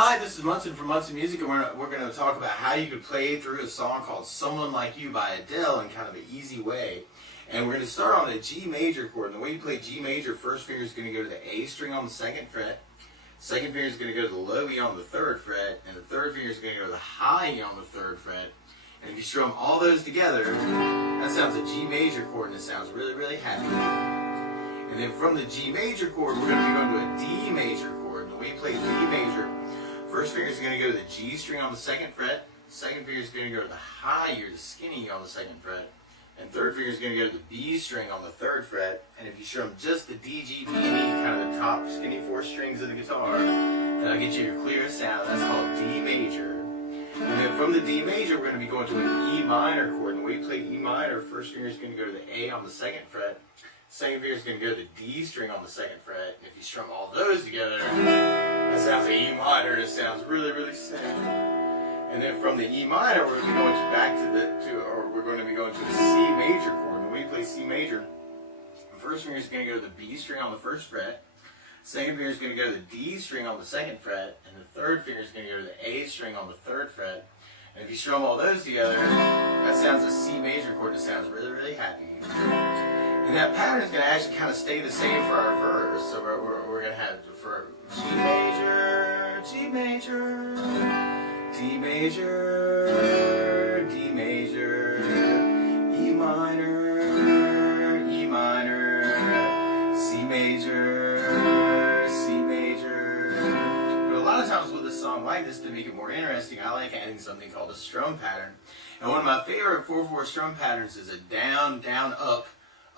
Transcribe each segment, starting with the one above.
Hi, this is Munson from Munson Music, and we're going to talk about how you could play through a song called Someone Like You by Adele in kind of an easy way. And we're going to start on a G major chord. And the way you play G major, first finger is going to go to the A string on the second fret. Second finger is going to go to the low E on the third fret. And the third finger is going to go to the high E on the third fret. And if you strum all those together, that sounds a G major chord, and it sounds really, really happy. And then from the G major chord, we're going to be going to a D major chord. And the way you play D major, first finger is going to go to the G string on the second fret. Second finger is going to go to the high E or the skinny E on the second fret. And third finger is going to go to the B string on the third fret. And if you strum just the D, G, B, and E, kind of the top skinny four strings of the guitar, that'll get you your clearest sound. That's called D major. And then from the D major, we're going to be going to an E minor chord. And the way you play E minor, first finger is going to go to the A on the second fret. Second finger is going to go to the D string on the second fret. And if you strum all those together, that sounds like E minor, and it sounds really, really sad. And then from the E minor, we're going to be going we're going to be going to the C major chord. And the way you play C major, the first finger is going to go to the B string on the first fret. Second finger is going to go to the D string on the second fret, and the third finger is going to go to the A string on the third fret. And if you strum all those together, that sounds a C major chord that sounds really, really happy. And that pattern is going to actually kind of stay the same for our verse. So we're going to have for G major, G major, D major, D major, E minor, E minor, C major, C major. But a lot of times with a song like this, to make it more interesting, I like adding something called a strum pattern. And one of my favorite 4/4 strum patterns is a down, down, up,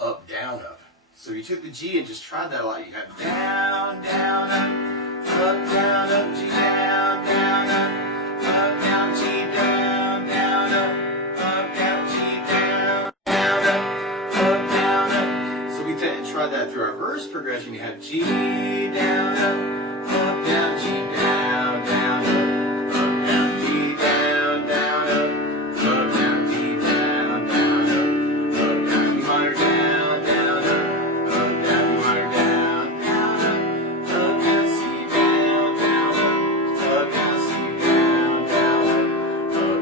up, down, up. So you took the G and just tried that a lot. You have down, down, up, down, up, G, down, down, up, down, G, down, down, up, down, G, down, down, up, so we tried that through our verse progression. You have G, down, up, down, G, down, down, up, down, G, down, down, up, down, D, down, down, up, down, E minor, down, down, up, down, E minor, down, down, up, down, C, down, down, up, down, C, down, down, up,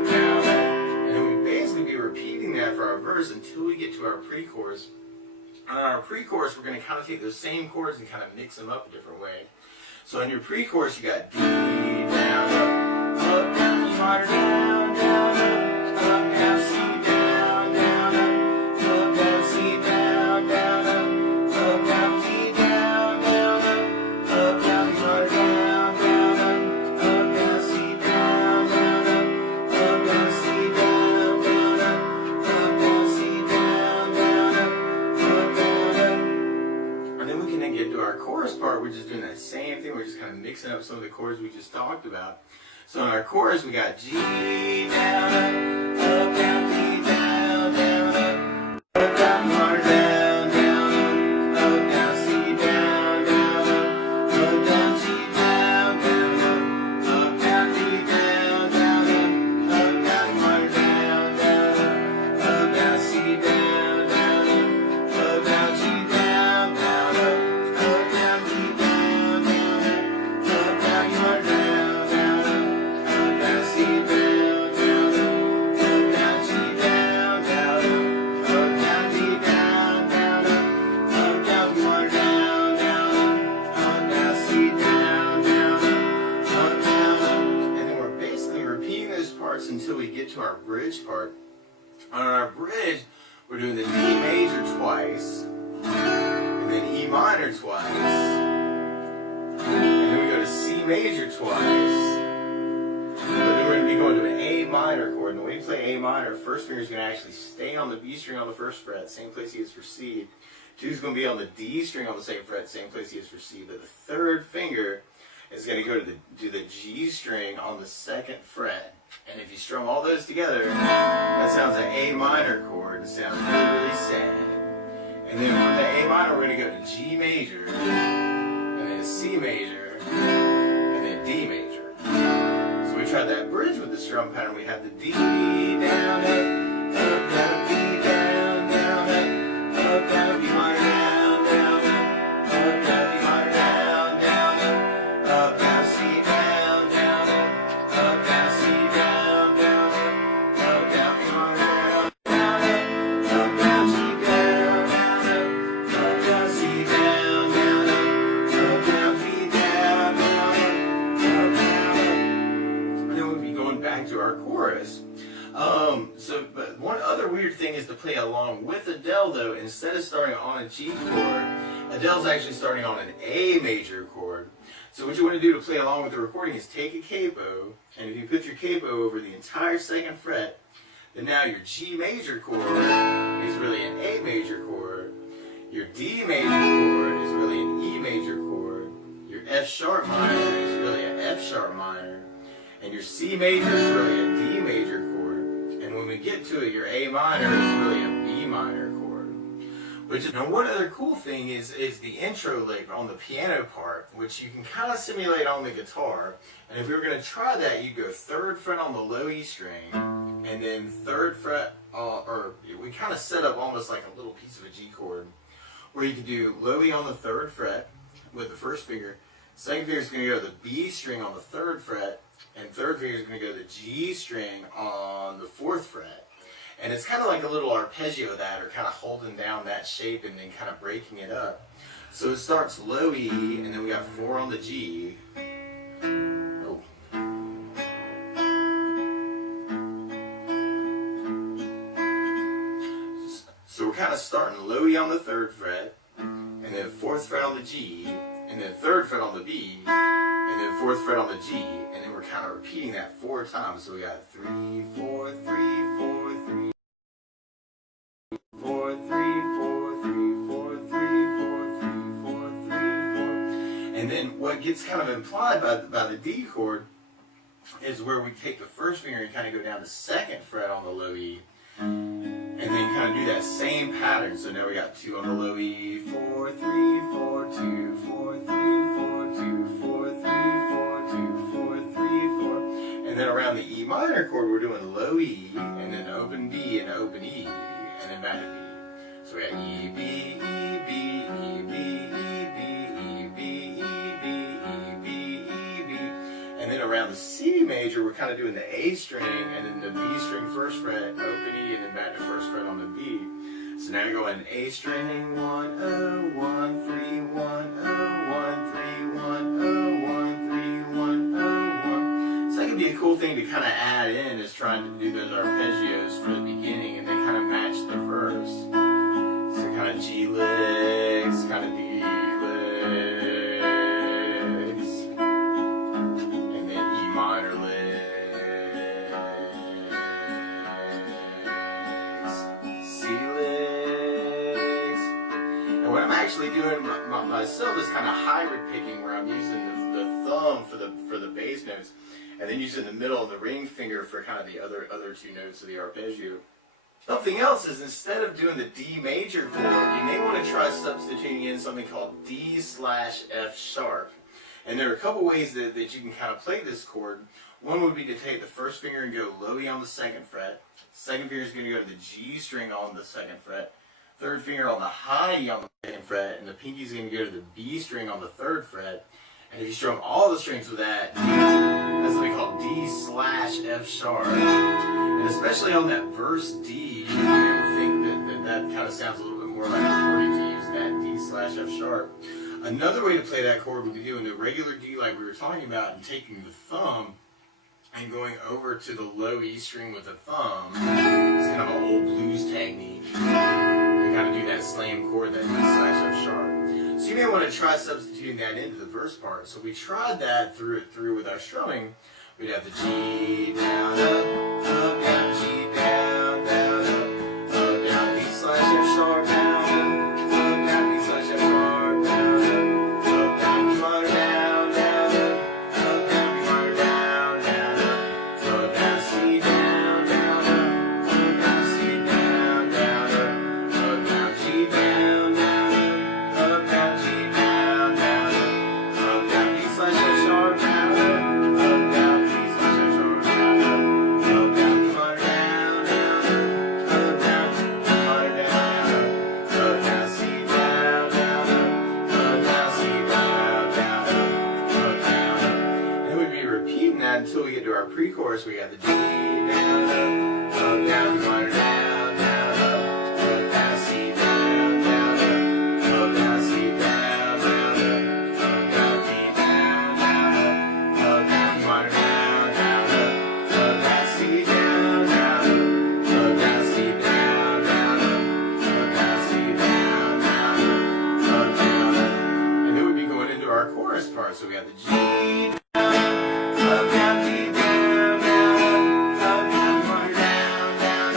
and then we basically be repeating that for our verse until we get to our pre-chorus. On our pre-chorus, we're going to kind of take those same chords and kind of mix them up a different way. So in your pre-chorus, you got D, down, up, down, E minor, down, down, up, down, C, down, down, up, down, C, down, down, up, down, D, down, down, up, down, E minor, down, down, down, C, down, down, down, C, down, down, down, C, down, down, and then we can get to our chorus part. We're just doing that same thing. We're just kind of mixing up some of the chords we just talked about. So in our chorus, we got G down, up, down, D down, down, up, down, E minor, down, down, up, down, C, down, down, down, G, down, down, down, D, down, down, down, E minor, down, down, down, C, down, down, down, G, down, down, down, D, down, down, down, E minor, down, down, down, C, down, down, down, G, down, down, down, D, down, down, down, E minor, down, down, C, down, down, and then we're basically repeating those parts until we get to our bridge part. On our bridge, we're doing the D major twice, and then E minor twice, and then we go to C major twice. But then we're going to be going to an A minor chord. And the way you play A minor, first finger is going to actually stay on the B string on the first fret, same place he is for C. 2 is going to be on the D string on the same fret, same place he is for C. But the third finger is going to go to the G string on the second fret. And if you strum all those together, that sounds an A minor chord. It sounds really, really sad. And then from the A minor, we're going to go to G major, and then C major, and then D major. So we tried that bridge with the strum pattern. We have the D down, up, down, B down, down, up, down, B minor, down, down, up, down, B minor, down, down, up, down, C down, down. play along with Adele though, instead of starting on a G chord, Adele's actually starting on an A major chord. So what you want to do to play along with the recording is take a capo, and if you put your capo over the entire second fret, then now your G major chord is really an A major chord, your D major chord is really an E major chord, your F sharp minor is really an F sharp minor, and your C major is really a D major chord, and when we get to it, your A minor is really a B minor chord. Which, now one other cool thing is the intro lick on the piano part, which you can kind of simulate on the guitar. And if we were going to try that, you go 3rd fret on the low E string, and then 3rd fret, or we kind of set up almost like a little piece of a G chord, where you can do low E on the 3rd fret with the first finger, second finger is going to go to the B string on the 3rd fret, and third finger is going to go to the G string on the 4th fret. And it's kind of like a little arpeggio that, or kind of holding down that shape and then kind of breaking it up. So it starts low E, and then we got 4 on the G. Oh. So we're kind of starting low E on the 3rd fret, and then 4th fret on the G, and then 3rd fret on the B, and then 4th fret on the G, and then we're kind of repeating that 4 times. So we got 3, 4, 3, 4, 3. 4, 3, 4, 3, 4, 3, 4, 3, 4, 3, 4. And then what gets kind of implied by the D chord is where we take the first finger and kind of go down the 2nd fret on the low E, and then kind of do that same pattern. So now we got 2 on the low E, 4, 3, 4, 2, 4, 3, 4, 2, 4, 3, 4, 2, 4, 3, 4. And then around the E minor chord, we're doing low E, and then open B and open E, and then back to B. So we got E, B, E, B, E, B, E, B, E, B, E, B, E, B, E, B. And then around the C major, we're kind of doing the A string, and then the B string 1st fret, open E, and then back to 1st fret on the B. So now you're going A string, 1, 0, 1, 3, 1, 0, 1, 3, 1, 0, 1, 3, 1, 0, 1. So that could be a cool thing to kind of add in, is trying to do those arpeggios for the beginning and then kind of match the verse. So kind of G licks, kind of D licks, and then E minor licks, C licks. And what I'm actually doing myself is kind of hybrid picking, where I'm using the thumb for the bass notes, and then using the middle and the ring finger for kind of the other 2 notes of the arpeggio. Something else is, instead of doing the D major chord, you may want to try substituting in something called D/F sharp. And there are a couple ways that you can kind of play this chord. One would be to take the first finger and go low E on the 2nd fret. Second finger is going to go to the G string on the 2nd fret. Third finger on the high E on the 2nd fret, and the pinky is going to go to the B string on the 3rd fret. And if you strum all the strings with that, that's something called D/F sharp. And especially on that verse D, you ever think that kind of sounds a little bit more like recording to use that D/F sharp. Another way to play that chord would be doing the regular D like we were talking about, and taking the thumb and going over to the low E string with the thumb. It's kind of an old blues technique. You kind of do that slam chord, that D/F sharp. So you may want to try substituting that into the verse part. So we tried that through with our strumming. We'd have the G down, up, down, G down, down, down, D/F sharp, down, D/F sharp, down, B minor, down, down, B minor, down, down, down, C down, down, C down, down, down, G down, down, G down, down, D/F sharp, down, until we get to our pre-chorus. We got the G down, down, B minor, down, down, down, C down, down, down, C down, down, down, G down, down, down, B minor, down, down, down, C down, down, C down, down, chords. So we got the G down, up, down, G down, down, up, down, down, down,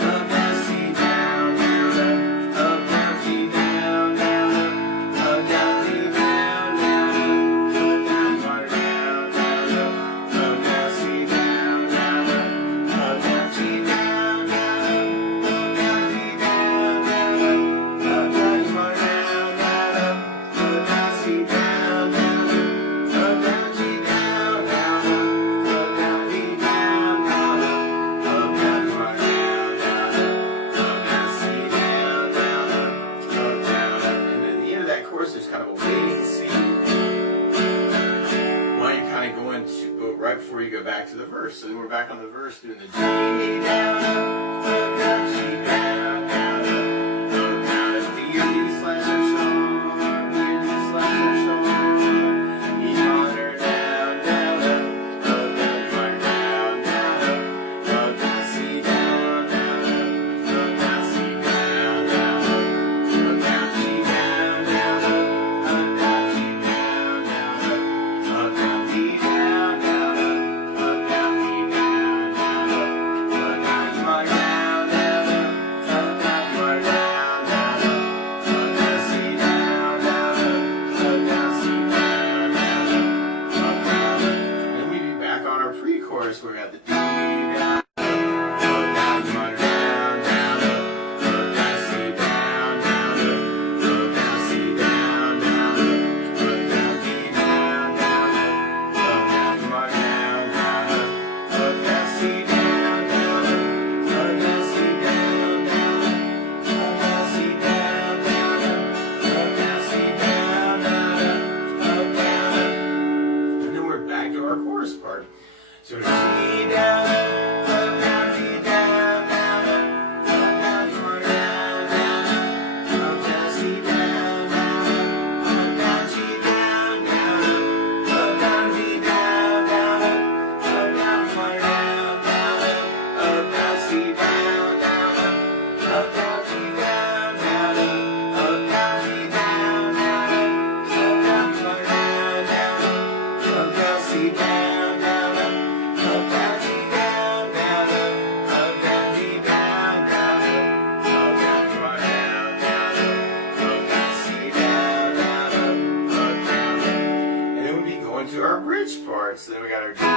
up, down, C down, down, up, down, G down, down, up, down, G down, down, up, down, down, down, up, down, C down, down, up, down, G down, down, up, down, G down, down, up, down, C down, down, up, down, G down, down, up, down, D down, down, up, down, down, up, down, C down, down, up, down, and then the end of that chorus there's kind of a waiting scene while you're kind of going to go right before you go back to the verse. So then we're back on the verse doing the G down, up, down, G down, down, up, down, D, D slash F sharp, D, D slash F sharp, E minor down, down, up, down, E minor down, down, up, down, C down, down, up, down, C down, down, up, down, G down, down, up, down, G down, down, up, down, D down, down, up, down, D down, down, up, down, E minor down, down, up, down, E minor down, down, up, down, C down, down, up, down, C down, down, up, down, and then we'd be back on our pre-chorus where we got the D down, up, down, E minor down, down, up, down, C down, down, up, down, C down, down, up, down, D down, down, up, down, E minor down, down, up, down, C down, down, up, down, C down, down, up, down, C down, down, up, down, C down, down, up, down, and then we're back to our chorus part. So G down, up, down, G down, down, up, down, E minor down, down, up, down, C down, down, up, down, G down, down, up, down, D down, down, up, down, E minor down, down, up, down, C down, down, up, down, G down, down, up, down, G down, down, up, down, E minor down, down, up, down, C down, down, up, down, G down, down, up, down, G down, down, up, down, E minor down, down, up, down, C down, down, up, down, G down, down, up, down, and then we'll be going to our bridge part. So then we got our D down,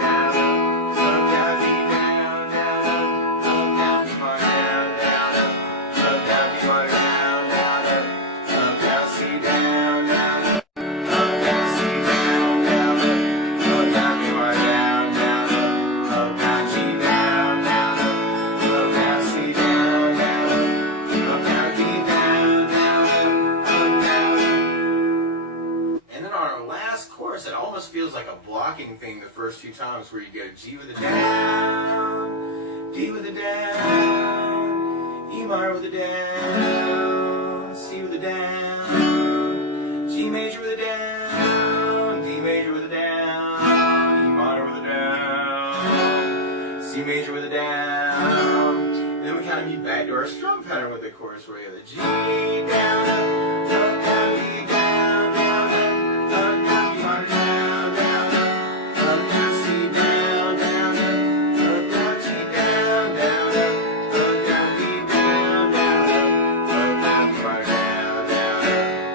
up, down, D down, down, up, down, E minor down, down, up, down, E minor down, down, up, down, C down, down, up, down, C down, down, up, down, E minor down, down, up, down, G down, down, up, down, C down, down, up, down, D down, down, up, down. And then on our last chorus, it almost feels like a blocking thing the first few times where you go G with a down, D with a down, E minor with a down, C with a down, G major with a down, D major with a down, E minor with a down, C major with a down. And then we kind of move back to our strum pattern with the chorus where we have the G down, up, down, D down, down, up, down, E minor down, down, up, down, C down, down, up, down, G down, down, up, down, D down, down, up, down, E minor down, down,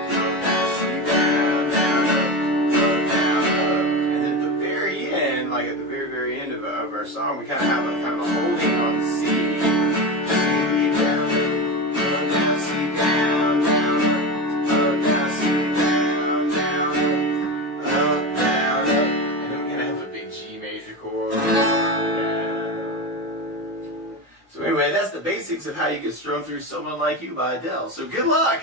up, down, C down, down, up, down, and then at the very end, like at the very, very end of our song, we kind of have a kind of a holding on the C. So anyway, that's the basics of how you can strum through Someone Like You by Adele. So good luck!